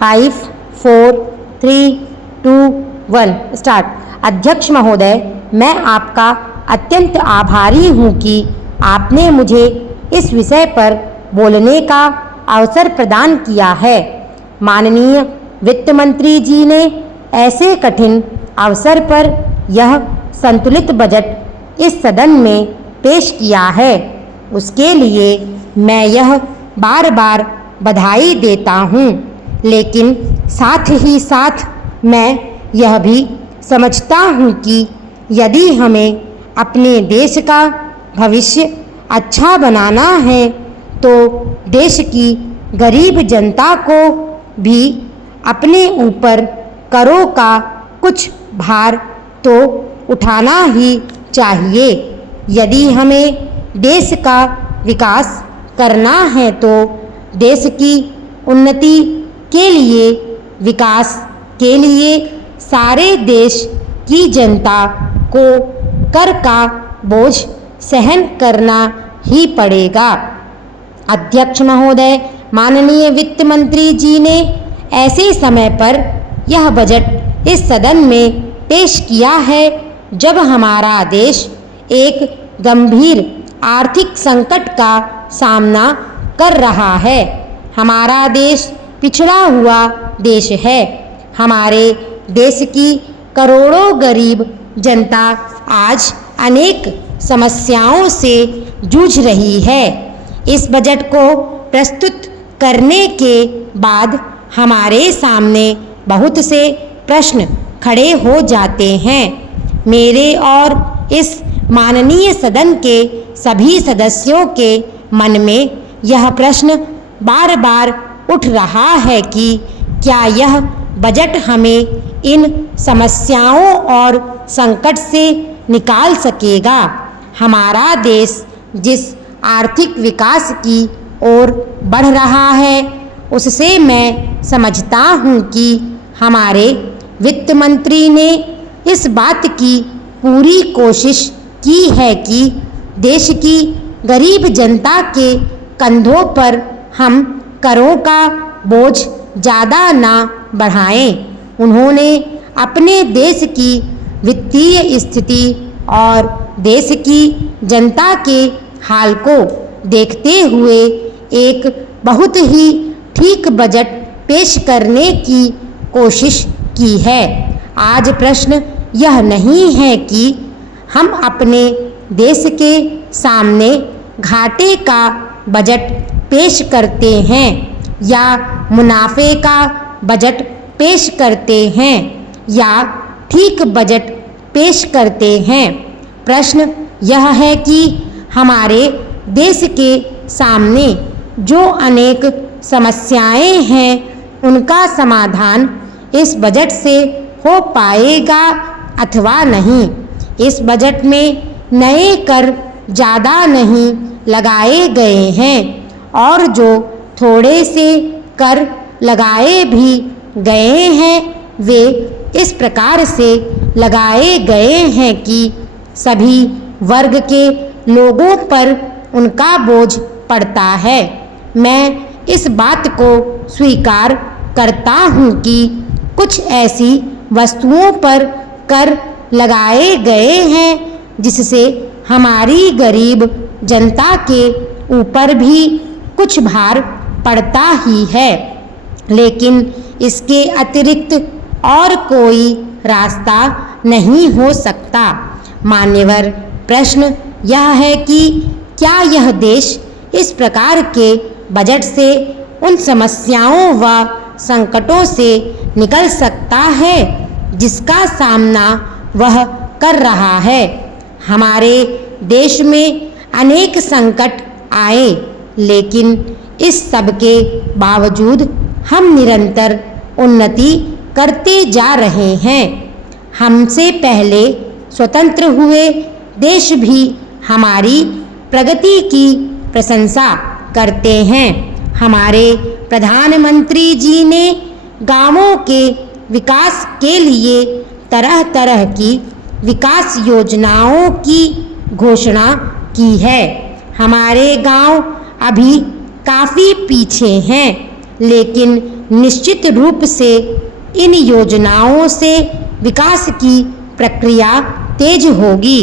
5, 4, 3, 2, 1 start. अध्यक्ष महोदय, मैं आपका अत्यंत आभारी हूँ कि आपने मुझे इस विषय पर बोलने का अवसर प्रदान किया है। माननीय वित्त मंत्री जी ने ऐसे कठिन अवसर पर यह संतुलित बजट इस सदन में पेश किया है, उसके लिए मैं यह बार बार बधाई देता हूँ। लेकिन साथ ही साथ मैं यह भी समझता हूँ कि यदि हमें अपने देश का भविष्य अच्छा बनाना है तो देश की गरीब जनता को भी अपने ऊपर करों का कुछ भार तो उठाना ही चाहिए। यदि हमें देश का विकास करना है तो देश की उन्नति के लिए, विकास के लिए सारे देश की जनता को कर का बोझ सहन करना ही पड़ेगा। अध्यक्ष महोदय, माननीय वित्त मंत्री जी ने ऐसे समय पर यह बजट इस सदन में पेश किया है जब हमारा देश एक गंभीर आर्थिक संकट का सामना कर रहा है। हमारा देश पिछड़ा हुआ देश है। हमारे देश की करोड़ों गरीब जनता आज अनेक समस्याओं से जूझ रही है। इस बजट को प्रस्तुत करने के बाद हमारे सामने बहुत से प्रश्न खड़े हो जाते हैं। मेरे और इस माननीय सदन के सभी सदस्यों के मन में यह प्रश्न बार बार उठ रहा है कि क्या यह बजट हमें इन समस्याओं और संकट से निकाल सकेगा। हमारा देश जिस आर्थिक विकास की ओर बढ़ रहा है उससे मैं समझता हूँ कि हमारे वित्त मंत्री ने इस बात की पूरी कोशिश की है कि देश की गरीब जनता के कंधों पर हम करों का बोझ ज़्यादा ना बढ़ाएं। उन्होंने अपने देश की वित्तीय स्थिति और देश की जनता के हाल को देखते हुए एक बहुत ही ठीक बजट पेश करने की कोशिश की है। आज प्रश्न यह नहीं है कि हम अपने देश के सामने घाटे का बजट पेश करते हैं या मुनाफे का बजट पेश करते हैं या ठीक बजट पेश करते हैं। प्रश्न यह है कि हमारे देश के सामने जो अनेक समस्याएं हैं उनका समाधान इस बजट से हो पाएगा अथवा नहीं। इस बजट में नए कर ज़्यादा नहीं लगाए गए हैं और जो थोड़े से कर लगाए भी गए हैं वे इस प्रकार से लगाए गए हैं कि सभी वर्ग के लोगों पर उनका बोझ पड़ता है। मैं इस बात को स्वीकार करता हूँ कि कुछ ऐसी वस्तुओं पर कर लगाए गए हैं जिससे हमारी गरीब जनता के ऊपर भी कुछ भार पड़ता ही है, लेकिन इसके अतिरिक्त और कोई रास्ता नहीं हो सकता। मान्यवर, प्रश्न यह है कि क्या यह देश इस प्रकार के बजट से उन समस्याओं व संकटों से निकल सकता है जिसका सामना वह कर रहा है। हमारे देश में अनेक संकट आए, लेकिन इस सब के बावजूद हम निरंतर उन्नति करते जा रहे हैं। हमसे पहले स्वतंत्र हुए देश भी हमारी प्रगति की प्रशंसा करते हैं। हमारे प्रधानमंत्री जी ने गांवों के विकास के लिए तरह तरह की विकास योजनाओं की घोषणा की है। हमारे गांव अभी काफ़ी पीछे हैं, लेकिन निश्चित रूप से इन योजनाओं से विकास की प्रक्रिया तेज होगी।